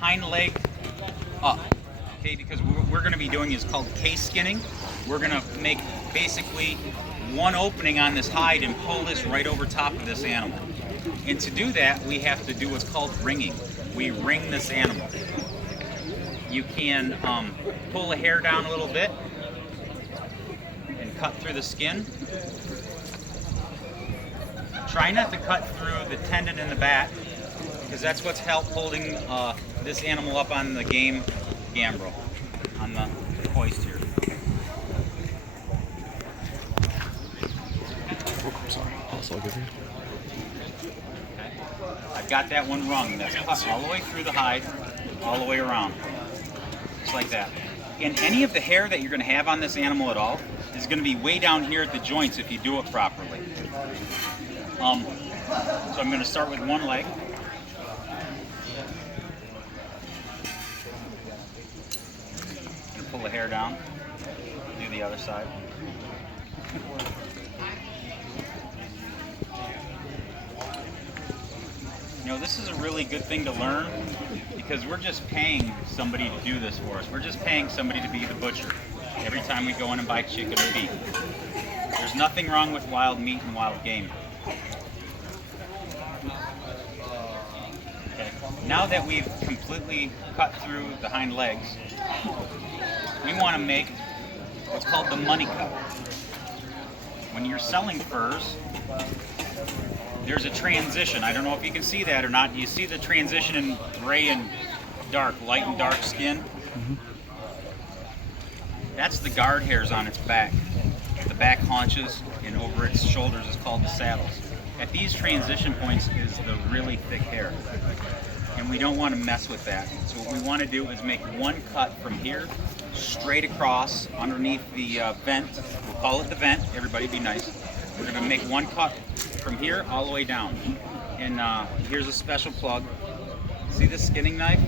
hind leg up. Okay, because what we're going to be doing is called case skinning. We're going to make basically one opening on this hide and pull this right over top of this animal. And to do that, we have to do what's called ringing. We ring this animal. You can pull the hair down a little bit and cut through the skin. Try not to cut through the tendon in the back, because that's what's holding this animal up on the game gambrel, on the hoist here. Oh, I'm sorry. That's all good here. Okay. I've got that one rung. That's cut all the way through the hide, all the way around. Just like that. And any of the hair that you're going to have on this animal at all is going to be way down here at the joints if you do it properly. So I'm going to start with one leg. Pull the hair down, do the other side. You know, this is a really good thing to learn because we're just paying somebody to do this for us. We're just paying somebody to be the butcher every time we go in and buy chicken or beef. There's nothing wrong with wild meat and wild game. Okay. Now that we've completely cut through the hind legs, we want to make what's called the money cut. When you're selling furs, there's a transition. I don't know if you can see that or not. You see the transition in gray and dark, light and dark skin? Mm-hmm. That's the guard hairs on its back. The back haunches and over its shoulders is called the saddles. At these transition points is the really thick hair. And we don't want to mess with that. So what we want to do is make one cut from here straight across underneath the vent. We'll call it the vent. Everybody be nice. We're going to make one cut from here all the way down. And here's a special plug. See this skinning knife?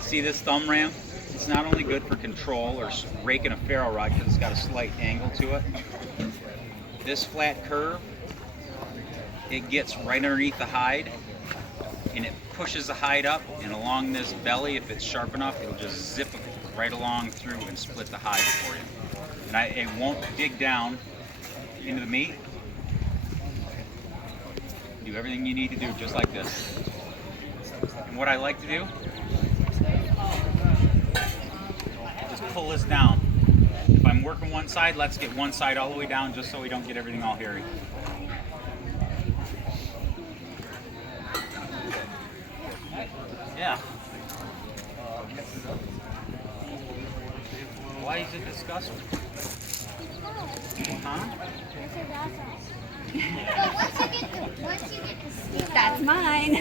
See this thumb ram? It's not only good for control or raking a ferro rod because it's got a slight angle to it. This flat curve, it gets right underneath the hide and it pushes the hide up, and along this belly, if it's sharp enough, it'll just zip right along through and split the hide for you. And it won't dig down into the meat. Do everything you need to do just like this. And what I like to do is pull this down. If I'm working one side, let's get one side all the way down just so we don't get everything all hairy. Yeah. Why is it disgusting? Huh? Once you get the skin, That's mine.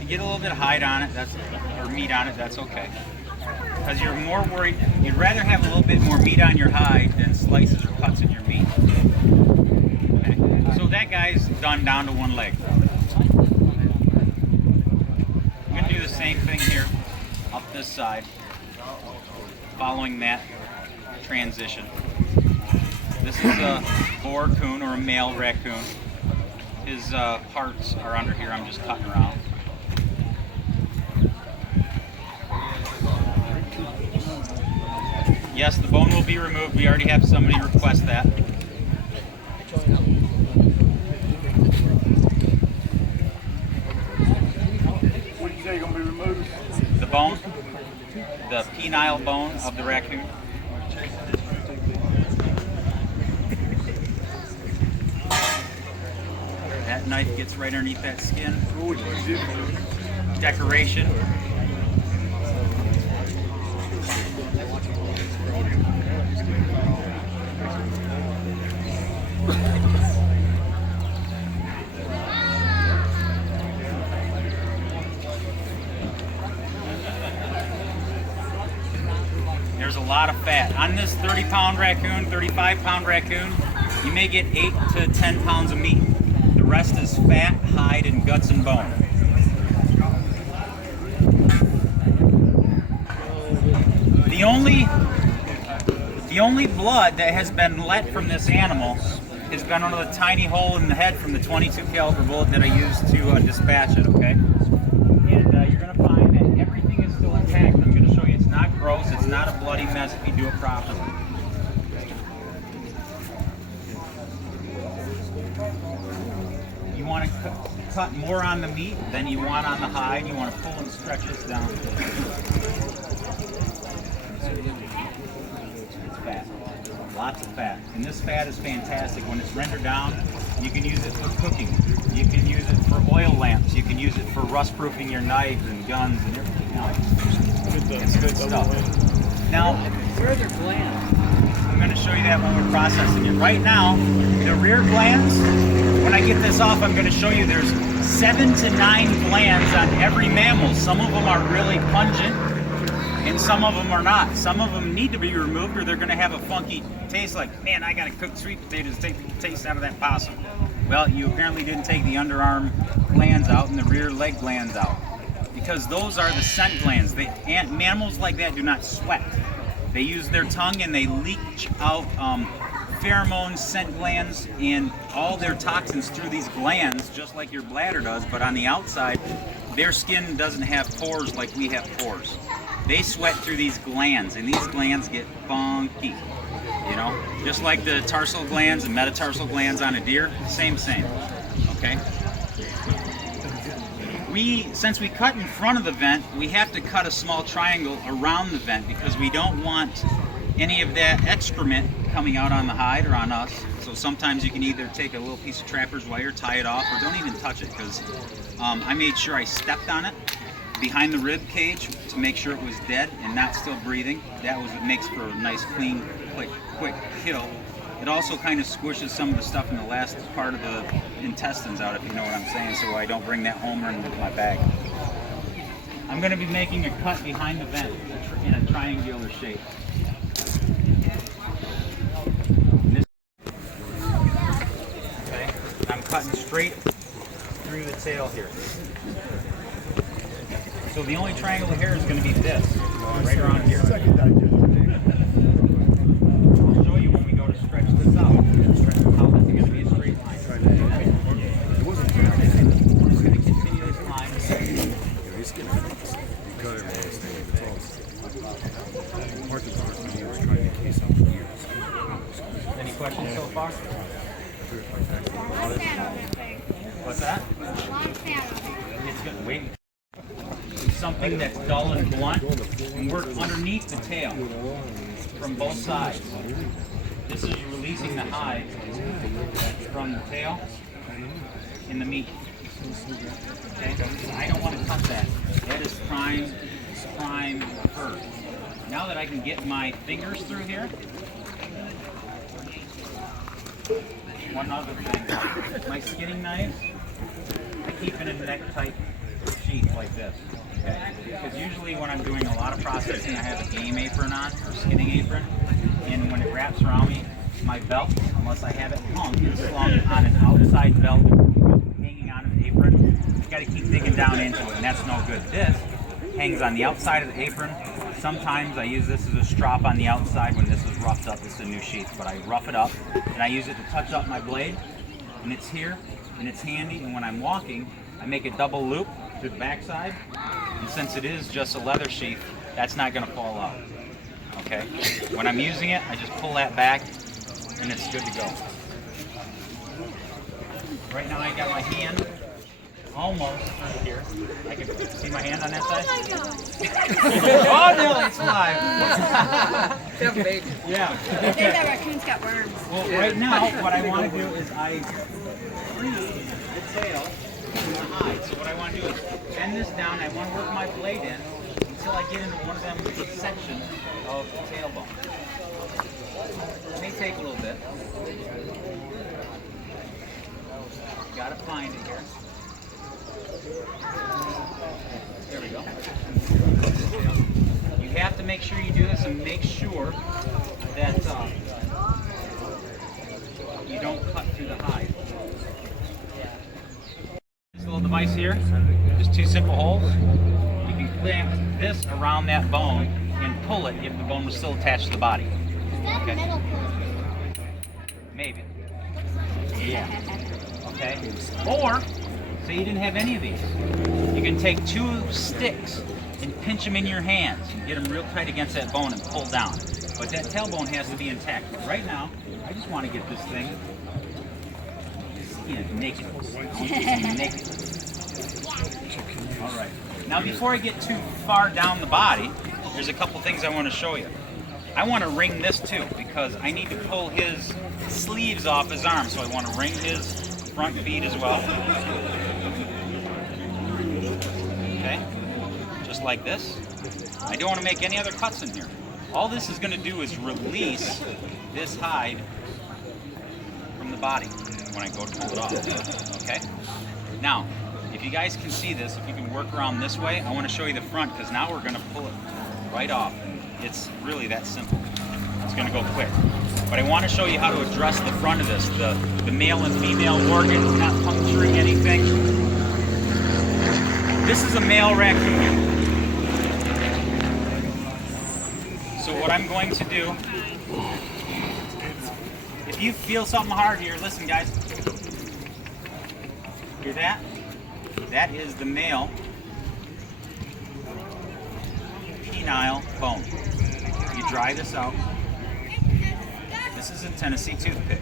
You get a little bit of hide on it, or meat on it, that's okay. Because you're more worried, you'd rather have a little bit more meat on your hide than slices or cuts in your meat. Okay. So that guy's done down to one leg. I'm going to do the same thing here up this side, following that transition. This is a boar coon or a male raccoon. His parts are under here, I'm just cutting around. Yes, the bone will be removed. We already have somebody request that. What did you say going to be removed? The bone, the penile bone of the raccoon. That knife gets right underneath that skin. Decoration. There's a lot of fat. On this 30-pound raccoon, 35-pound raccoon, you may get 8 to 10 pounds of meat. The rest is fat, hide, and guts and bone. The only blood that has been let from this animal has been under the tiny hole in the head from the 22 caliber bullet that I used to dispatch it, okay? And you're going to find that everything is still intact. I'm going to show you it's not gross, it's not a bloody mess if you do it properly. You want to cut more on the meat than you want on the hide. You want to pull and stretch this down. It's fat. Lots of fat. And this fat is fantastic. When it's rendered down, you can use it for cooking. You can use it for oil lamps. You can use it for rust-proofing your knives and guns and everything else. It's good stuff. Now, where are their glands? I'm going to show you that when we're processing it. Right now, the rear glands, when I get this off, I'm going to show you there's 7 to 9 glands on every mammal. Some of them are really pungent, and some of them are not. Some of them need to be removed or they're going to have a funky taste like, man, I got to cook sweet potatoes to take the taste out of that possum. Well, you apparently didn't take the underarm glands out and the rear leg glands out, because those are the scent glands. Mammals like that do not sweat. They use their tongue and they leach out pheromones, scent glands, and all their toxins through these glands, just like your bladder does, but on the outside, their skin doesn't have pores like we have pores. They sweat through these glands, and these glands get funky, you know? Just like the tarsal glands and metatarsal glands on a deer, same, okay? Since we cut in front of the vent, we have to cut a small triangle around the vent because we don't want any of that excrement coming out on the hide or on us. So sometimes you can either take a little piece of trapper's wire, tie it off, or don't even touch it, because I made sure I stepped on it behind the rib cage to make sure it was dead and not still breathing. That was what makes for a nice, clean, quick kill. It also kind of squishes some of the stuff in the last part of the intestines out, if you know what I'm saying, so I don't bring that home or into my bag. I'm going to be making a cut behind the vent in a triangular shape. Okay, I'm cutting straight through the tail here. So the only triangle here is going to be this, right around here. I'll show you when we go to stretch this out, how this is going to be a straight line. We're just going to continue this line. Any questions so far? What's that? It's good. Wait. Something that's dull and blunt, and work underneath the tail from both sides. This is releasing the hide from the tail in the meat. Okay? I don't want to cut that. That is prime fur. Now that I can get my fingers through here, one other thing. My skinning knives, I keep it in neck tight sheath like this. Okay? Because usually when I'm doing a lot of processing, I have a game apron on, or skinning apron, and when it wraps around me, my belt, unless I have it hung, is slung on an outside belt hanging on an apron. You got to keep digging down into it, and that's no good. This hangs on the outside of the apron. Sometimes I use this as a strop on the outside when this is roughed up. This is a new sheath, but I rough it up, and I use it to touch up my blade, and it's here, and it's handy, and when I'm walking, I make a double loop to the backside, and since it is just a leather sheath, that's not going to fall out. Okay? When I'm using it, I just pull that back, and it's good to go. Right now I got my hand almost through here. I can see my hand on that side. Oh, no, it's live. Yeah. I think that raccoon's got worms. Well, right now, what I want to do is I free the tail from the hide. So what I want to do is bend this down. I want to work my blade in until I get into one of them sections of the tailbone. It may take a little bit. You gotta find it here. There we go. You have to make sure you do this and make sure that you don't cut through the hide. This little device here, just two simple holes. You can clamp this around that bone and pull it if the bone was still attached to the body. Is that Okay. metal? Maybe. Yeah. Okay. Or, say you didn't have any of these. You can take 2 sticks and pinch them in your hands and get them real tight against that bone and pull down. But that tailbone has to be intact. But right now, I just want to get this thing naked. I want you to be naked. All right. Now, before I get too far down the body, there's a couple things I want to show you. I want to wring this too because I need to pull his sleeves off his arms, so I want to wring his front feet as well. Okay, just like this. I don't want to make any other cuts in here. All this is going to do is release this hide from the body when I go to pull it off. Okay? Now, if you guys can see this, if you can work around this way, I want to show you the front because now we're going to pull it right off. It's really that simple. It's going to go quick. But I want to show you how to address the front of this, the male and female organs, not puncturing anything. This is a male raccoon. So what I'm going to do, if you feel something hard here, listen guys. Hear that? That is the male penile bone. You dry this out. This is a Tennessee toothpick.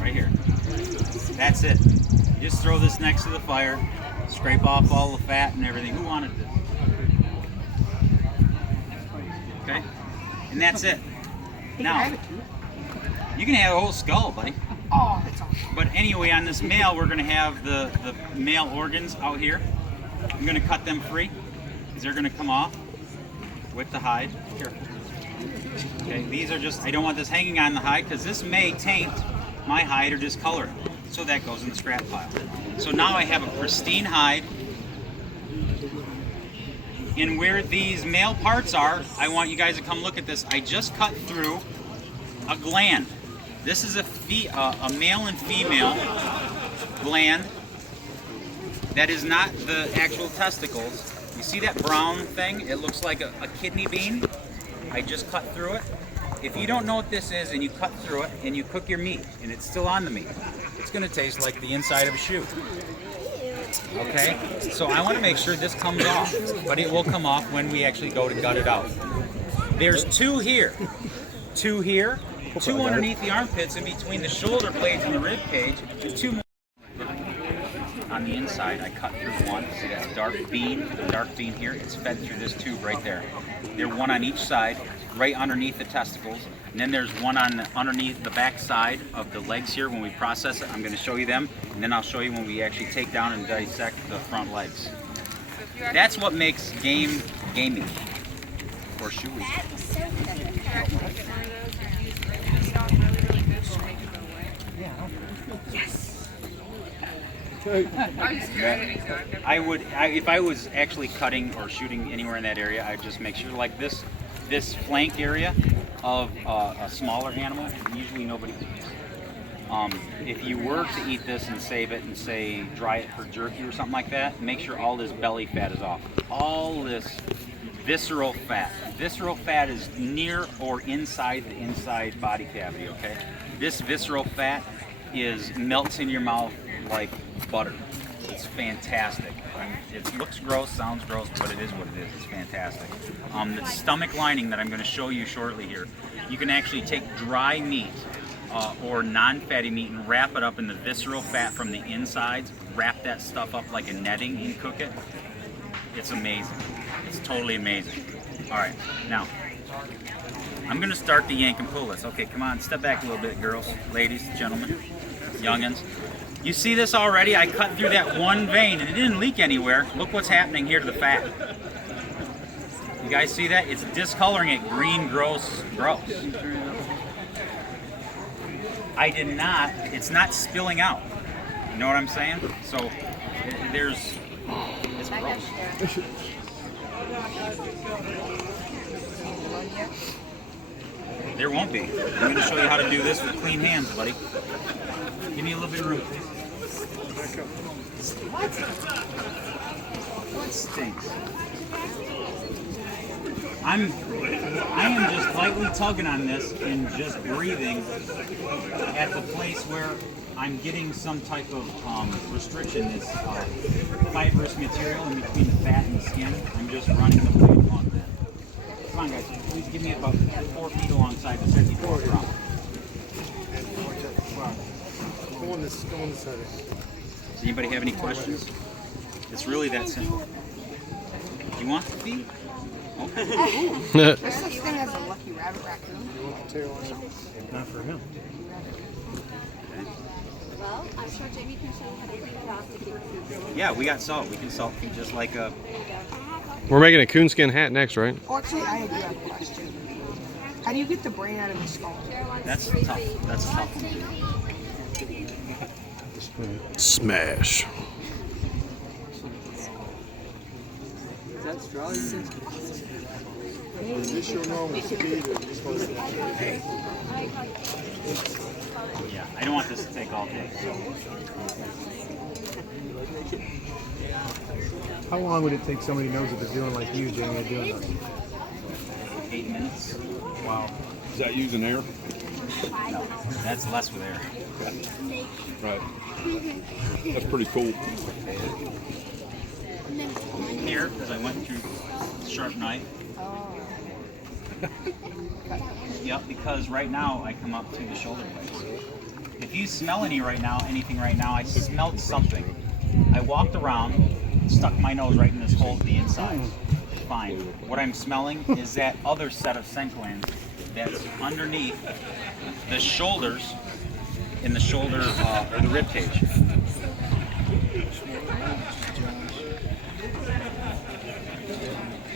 Right here. That's it. Just throw this next to the fire, scrape off all the fat and everything. Who wanted this? Okay? And that's it. Now, you can have a whole skull, buddy. Oh, that's awesome. But anyway, on this male, we're going to have the male organs out here. I'm going to cut them free because they're going to come off with the hide. Here. Okay, these are just, I don't want this hanging on the hide because this may taint my hide or discolor it. So that goes in the scrap pile. So now I have a pristine hide. And where these male parts are, I want you guys to come look at this. I just cut through a gland. This is a male and female gland that is not the actual testicles. You see that brown thing? It looks like a kidney bean. I just cut through it. If you don't know what this is and you cut through it and you cook your meat and it's still on the meat, it's going to taste like the inside of a shoe. Okay? So I want to make sure this comes off, but it will come off when we actually go to gut it out. There's 2 here. 2 here. 2 underneath the armpits in between the shoulder blades and the rib cage, and 2 more. On the inside, I cut through 1. See that dark bean here? It's fed through this tube right there. There's 1 on each side, right underneath the testicles, and then there's 1 on underneath the back side of the legs here. When we process it, I'm going to show you them, and then I'll show you when we actually take down and dissect the front legs. That's what makes game gamey or shoey. That is so good. If I was actually cutting or shooting anywhere in that area, I'd just make sure, like this flank area of a smaller animal, usually nobody eats. If you were to eat this and save it and say dry it for jerky or something like that, make sure all this belly fat is off. All this visceral fat. Visceral fat is near or inside the inside body cavity, okay? This visceral fat melts in your mouth like butter. It's fantastic. It looks gross, sounds gross, but it is what it is. It's fantastic. The stomach lining that I'm going to show you shortly here, you can actually take dry meat or non-fatty meat and wrap it up in the visceral fat from the insides, wrap that stuff up like a netting and cook it. It's amazing. It's totally amazing. All right, now I'm going to start the yank and pull this. Okay, come on, step back a little bit, girls, ladies, gentlemen, youngins. You see this already? I cut through that 1 vein and it didn't leak anywhere. Look what's happening here to the fat. You guys see that? It's discoloring it green, gross. I did not, it's not spilling out. You know what I'm saying? So it's gross. There won't be. I'm going to show you how to do this with clean hands, buddy. Give me a little bit of room, please. What stinks? I am just lightly tugging on this and just breathing at the place where I'm getting some type of restriction, this fibrous material in between the fat and the skin. I'm just running the blade along that. Come on guys, please give me about 4 feet alongside the 54 drum. Go on this side. Does anybody have any questions? It's really that simple. You want the feet? Okay. There's such thing as a lucky rabbit raccoon. You want the tail on it? Not for him. Well, I'm sure Jamie can show you how to clean it off to keep it. Yeah, we got salt. We can salt feet just like a... We're making a coonskin hat next, right? Oh, actually, I do have a question. How do you get the brain out of the skull? That's tough. That's a tough one. Smash. Is this your normal speed or you supposed to? Yeah, I don't want this to take all day. So. How long would it take somebody who knows what they're doing like you, Jamie, doing this? 8 minutes. Wow. Is that using air? No, that's less with air. Right. That's pretty cool. Here, because I went through the sharp knife. Yep, because right now I come up to the shoulder blades. If you smell anything right now, I smelled something. I walked around, stuck my nose right in this hole at the inside. Fine. What I'm smelling is that other set of scent glands that's underneath the shoulders, in the shoulder or the rib cage.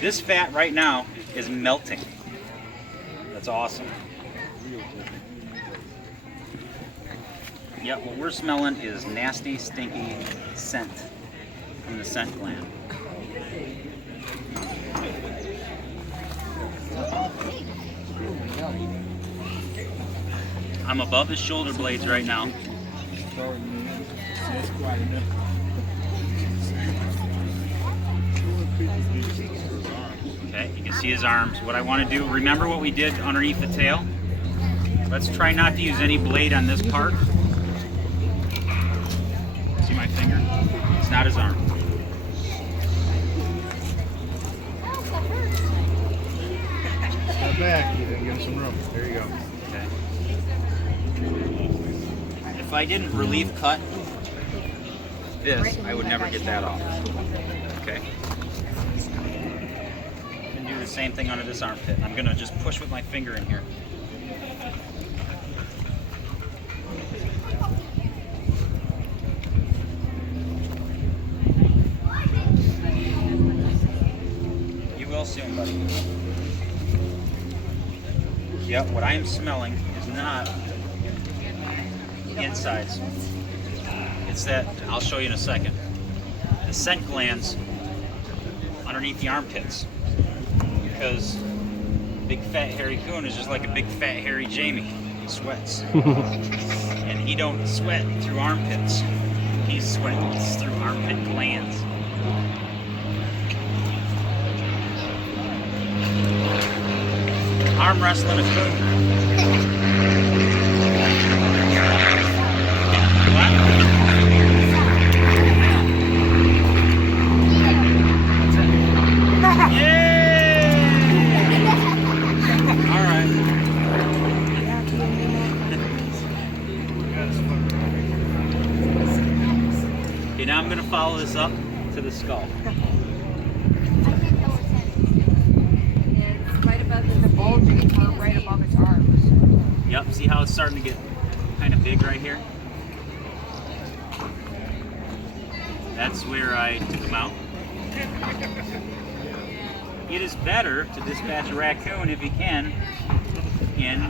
This fat right now is melting. That's awesome. Yep, what we're smelling is nasty, stinky scent from the scent gland. I'm above his shoulder blades right now. Okay, you can see his arms. What I want to do, remember what we did underneath the tail? Let's try not to use any blade on this part. See my finger? It's not his arm. Step back, you didn't give him some room. There you go. Okay. If I didn't relief cut this, I would never get that off. Okay. And do the same thing under this armpit. I'm gonna just push with my finger in here. You will soon, buddy. Yep, what I am smelling is not the insides. It's that, I'll show you in a second, the scent glands underneath the armpits. Because big fat hairy coon is just like a big fat hairy Jamie. He sweats. And he don't sweat through armpits. He sweats through armpit glands. Arm wrestling a coon. Okay, now I'm going to follow this up to the skull. It's right above the bulging part, right above its arms. Yep, see how it's starting to get kind of big right here? That's where I took them out. It is better to dispatch a raccoon if you can in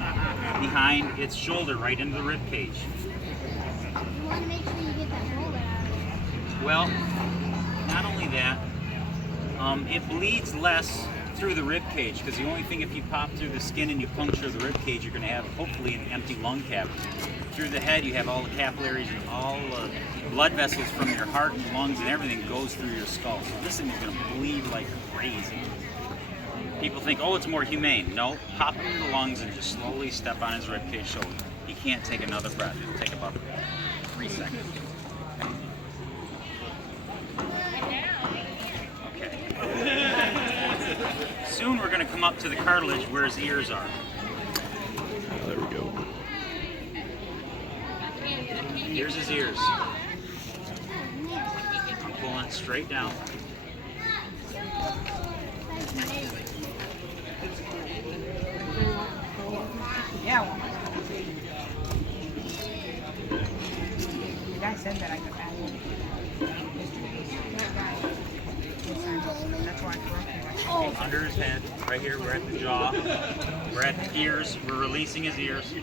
behind its shoulder, right into the rib cage. You want to make sure you get that shoulder out of Well, not only that, it bleeds less through the rib cage, because the only thing, if you pop through the skin and you puncture the rib cage, you're going to have hopefully an empty lung cavity. Through the head, you have all the capillaries and all the blood vessels from your heart and lungs and everything goes through your skull. So this thing is going to bleed like crazy. People think, oh, it's more humane. No, pop him in the lungs and just slowly step on his rib cage shoulder. He can't take another breath. It'll take about 3 seconds. Okay. Soon we're going to come up to the cartilage where his ears are. There we go. Here's his ears. I'm pulling it straight down. Yeah, well, the guy said that I could add in that's why I corrected myself. Under his head, right here, we're at the jaw. We're at the ears. We're releasing his ears.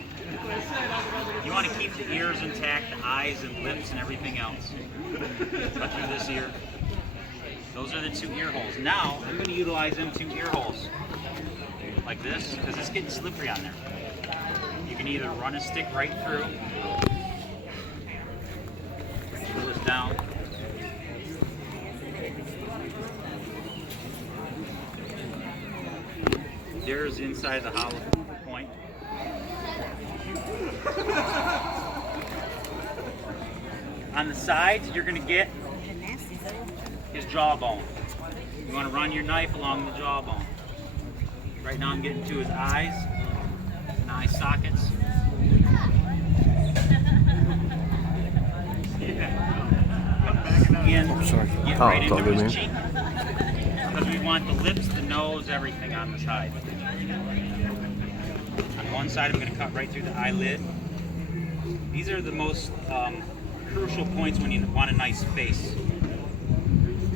You want to keep the ears intact, the eyes and lips and everything else. Cut through this ear. Those are the 2 ear holes. Now, I'm going to utilize them 2 ear holes. Like this, because it's getting slippery on there. You can either run a stick right through, pull this down, there's inside the hollow point. On the sides, you're going to get his jawbone. You want to run your knife along the jawbone. Right now I'm getting to his eyes and eye sockets. And Sorry. get Oh, right it's all into good, his man. cheek. Because we want the lips, the nose, everything on the side. On one side I'm going to cut right through the eyelid. These are the most crucial points when you want a nice face.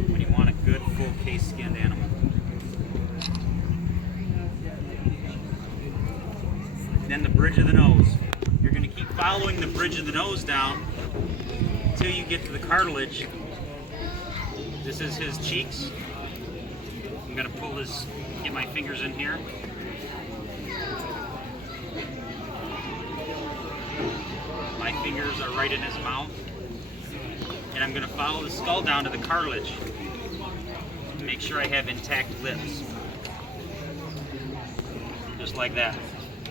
When you want a good full case skinned animal. Then the bridge of the nose. You're going to keep following the bridge of the nose down until you get to the cartilage. This is his cheeks. I'm going to pull his, get my fingers in here. My fingers are right in his mouth. And I'm going to follow the skull down to the cartilage. Make sure I have intact lips. Just like that.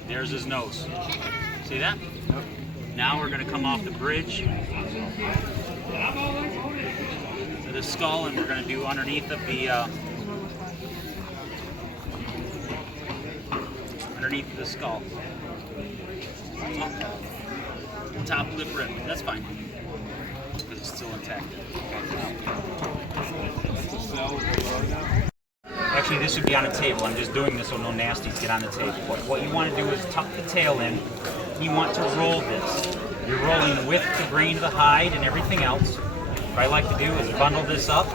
There's his nose. See that? Now we're going to come off the bridge to the skull, and we're going to do underneath of the skull. Top lip rib. That's fine because it's still intact. Actually, this would be on a table. I'm just doing this so no nasties get on the table. But what you want to do is tuck the tail in. You want to roll this. You're rolling with the grain of the hide and everything else. What I like to do is bundle this up.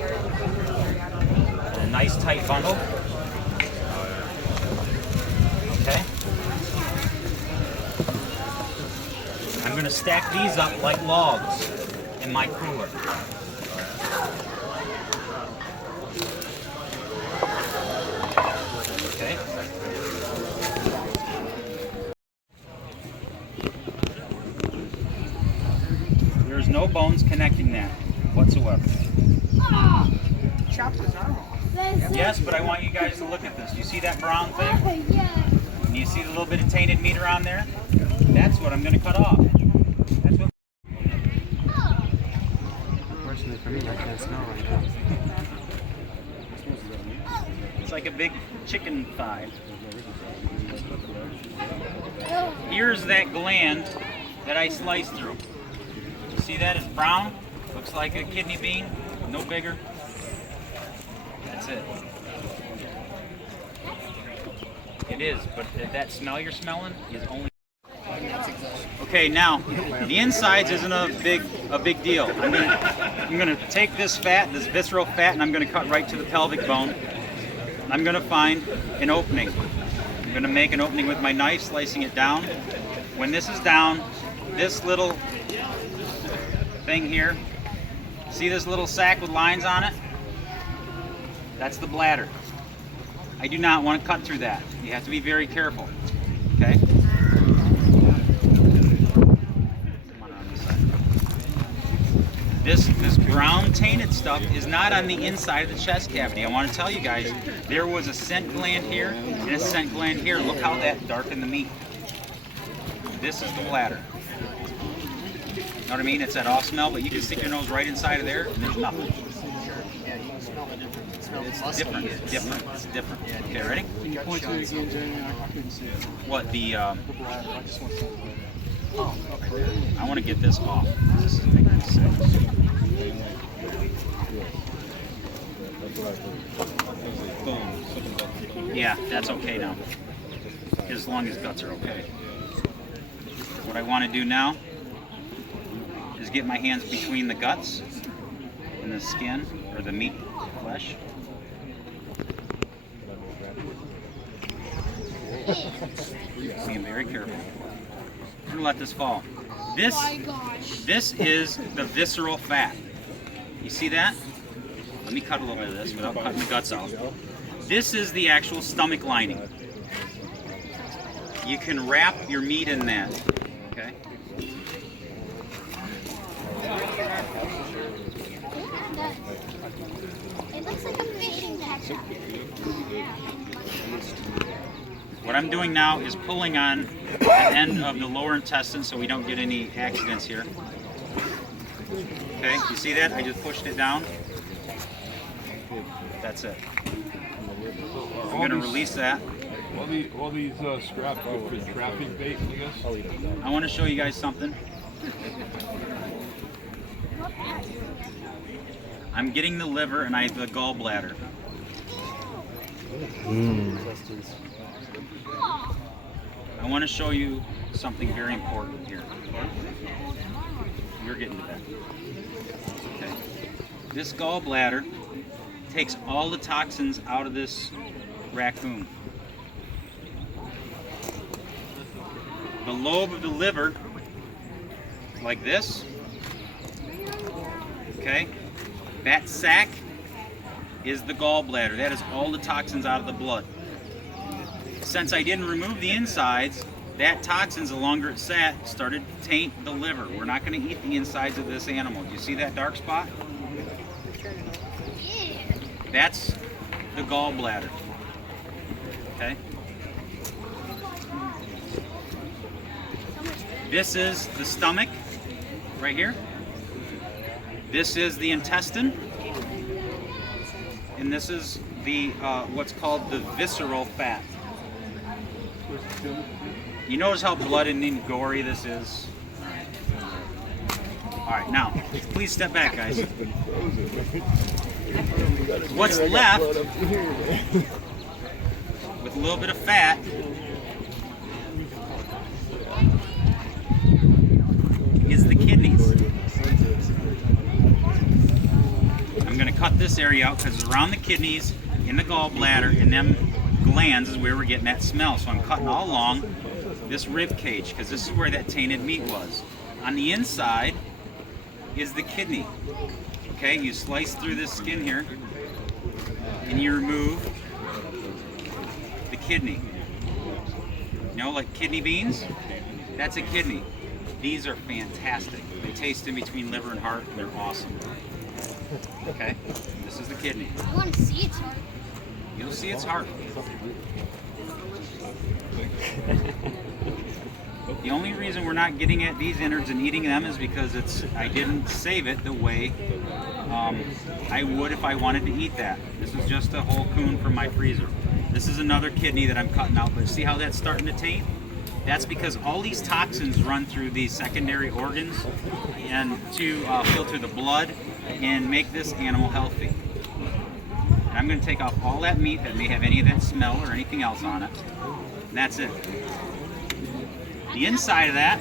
A nice tight bundle. Okay. I'm going to stack these up like logs in my cooler. Okay. There's no bones connecting that whatsoever. Chopped his arm off. Yes, but I want you guys to look at this. You see that brown thing? And you see the little bit of tainted meat around there? That's what I'm going to cut off. That's what. Unfortunately for me, I can't smell right now. It's like a big chicken thigh. Here's that gland that I sliced through. You see that? It's brown. Looks like a kidney bean. No bigger. That's it. It is, but that smell you're smelling is only. Okay, now the insides isn't a big deal. I'm gonna take this fat, this visceral fat, and I'm gonna cut right to the pelvic bone. I'm gonna find an opening. I'm gonna make an opening with my knife, slicing it down. When this is down, this little thing here, see this little sac with lines on it? That's the bladder. I do not want to cut through that. You have to be very careful. Okay? Come on around this side. This brown tainted stuff is not on the inside of the chest cavity. I want to tell you guys, there was a scent gland here and a scent gland here. Look how that darkened the meat. This is the bladder. You know what I mean? It's that off smell, but you can stick your nose right inside of there and there's nothing. It's different. It's different. It's different. Okay, ready? Can you point to it again, Jamie? I couldn't see it. What the? The bladder. I just want to. Oh, okay. I want to get this off. This is making sense. Yeah, that's okay now. As long as guts are okay. What I want to do now is get my hands between the guts and the skin, or the meat, flesh. Being very careful. I'm gonna let this fall. This is the visceral fat. You see that? Let me cut a little bit of this without cutting the guts out. This is the actual stomach lining. You can wrap your meat in that. Okay? It looks like a fishing catch. What I'm doing now is pulling on the end of the lower intestine so we don't get any accidents here. Okay, you see that? I just pushed it down. That's it. I'm going to release that. All these scraps go for trapping bait, I guess. I want to show you guys something. I'm getting the liver and I have the gallbladder. I want to show you something very important here. You're getting to that. Okay. This gallbladder takes all the toxins out of this raccoon. The lobe of the liver, like this, okay? That sac is the gallbladder. That is all the toxins out of the blood. Since I didn't remove the insides, that toxins, the longer it sat, started to taint the liver. We're not going to eat the insides of this animal. Do you see that dark spot? That's the gallbladder. Okay? This is the stomach, right here. This is the intestine. And this is the what's called the visceral fat. You notice how bloody and gory this is? Alright, now, please step back, guys. What's left, with a little bit of fat, is the kidneys. I'm going to cut this area out because around the kidneys, in the gallbladder, and them glands is where we're getting that smell. So I'm cutting all along this rib cage because this is where that tainted meat was. On the inside is the kidney. Okay, you slice through this skin here and you remove the kidney. You know, like kidney beans? That's a kidney. These are fantastic. They taste in between liver and heart and they're awesome. Okay, this is the kidney. I want to see its heart. You'll see its heart. The only reason we're not getting at these innards and eating them is because I didn't save it the way I would if I wanted to eat that. This is just a whole coon from my freezer. This is another kidney that I'm cutting out, but see how that's starting to taint? That's because all these toxins run through these secondary organs and to filter the blood and make this animal healthy. And I'm going to take off all that meat that may have any of that smell or anything else on it. And that's it. The inside of that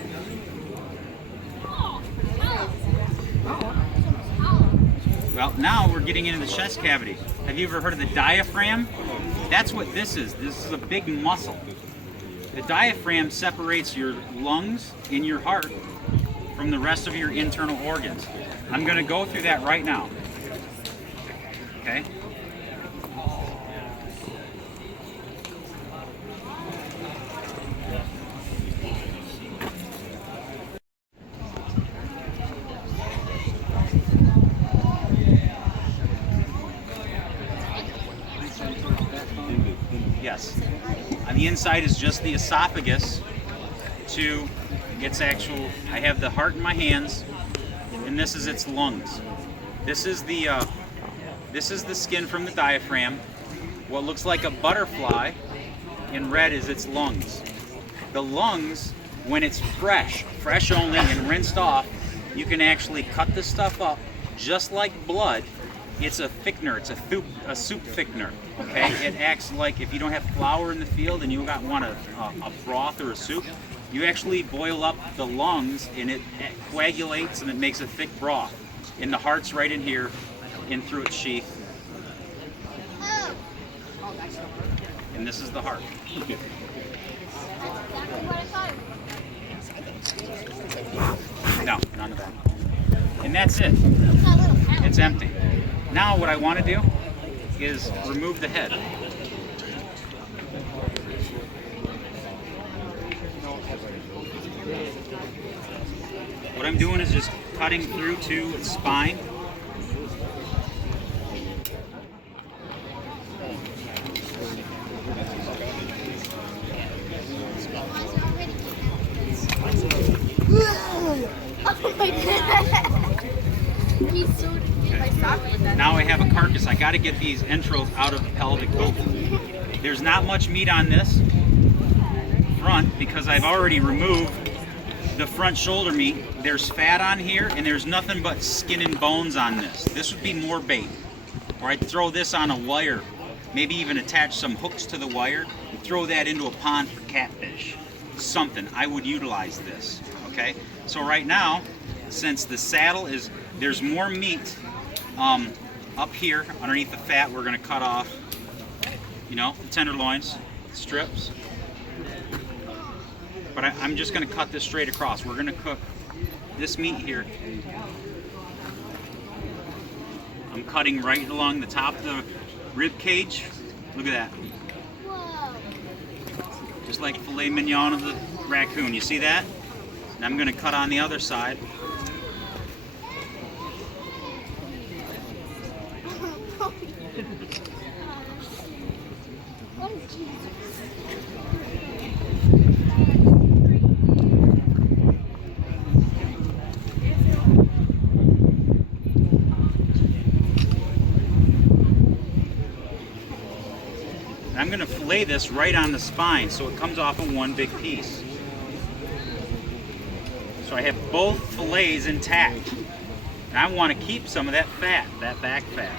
well, now we're getting into the chest cavity. Have you ever heard of the diaphragm? That's what this is. This is a big muscle. The diaphragm separates your lungs and your heart from the rest of your internal organs. I'm going to go through that right now. Okay? The inside is just the esophagus to its actual, I have the heart in my hands, and this is its lungs. This is the skin from the diaphragm. What looks like a butterfly in red is its lungs. The lungs, when it's fresh only and rinsed off, you can actually cut this stuff up just like blood. It's a thickener, it's a soup thickener, okay? It acts like if you don't have flour in the field and you want a broth or a soup, you actually boil up the lungs and it coagulates and it makes a thick broth. And the heart's right in here, in through its sheath. And this is the heart. No, none of that. And that's it. It's empty. Now what I want to do is remove the head. What I'm doing is just cutting through to its spine. Now I have a carcass. I got to get these entrails out of the pelvic bone. There's not much meat on this front because I've already removed the front shoulder meat. There's fat on here and there's nothing but skin and bones on this. This would be more bait. Or I'd throw this on a wire, maybe even attach some hooks to the wire and throw that into a pond for catfish. Something. I would utilize this. Okay? So right now, since the saddle is, there's more meat up here underneath the fat, we're going to cut off, you know, the tenderloins, strips. But I'm just going to cut this straight across. We're going to cook this meat here. I'm cutting right along the top of the rib cage. Look at that. Whoa. Just like filet mignon of the raccoon. You see that? And I'm going to cut on the other side. I'm going to fillet this right on the spine so it comes off in one big piece. So I have both fillets intact. And I want to keep some of that fat, that back fat.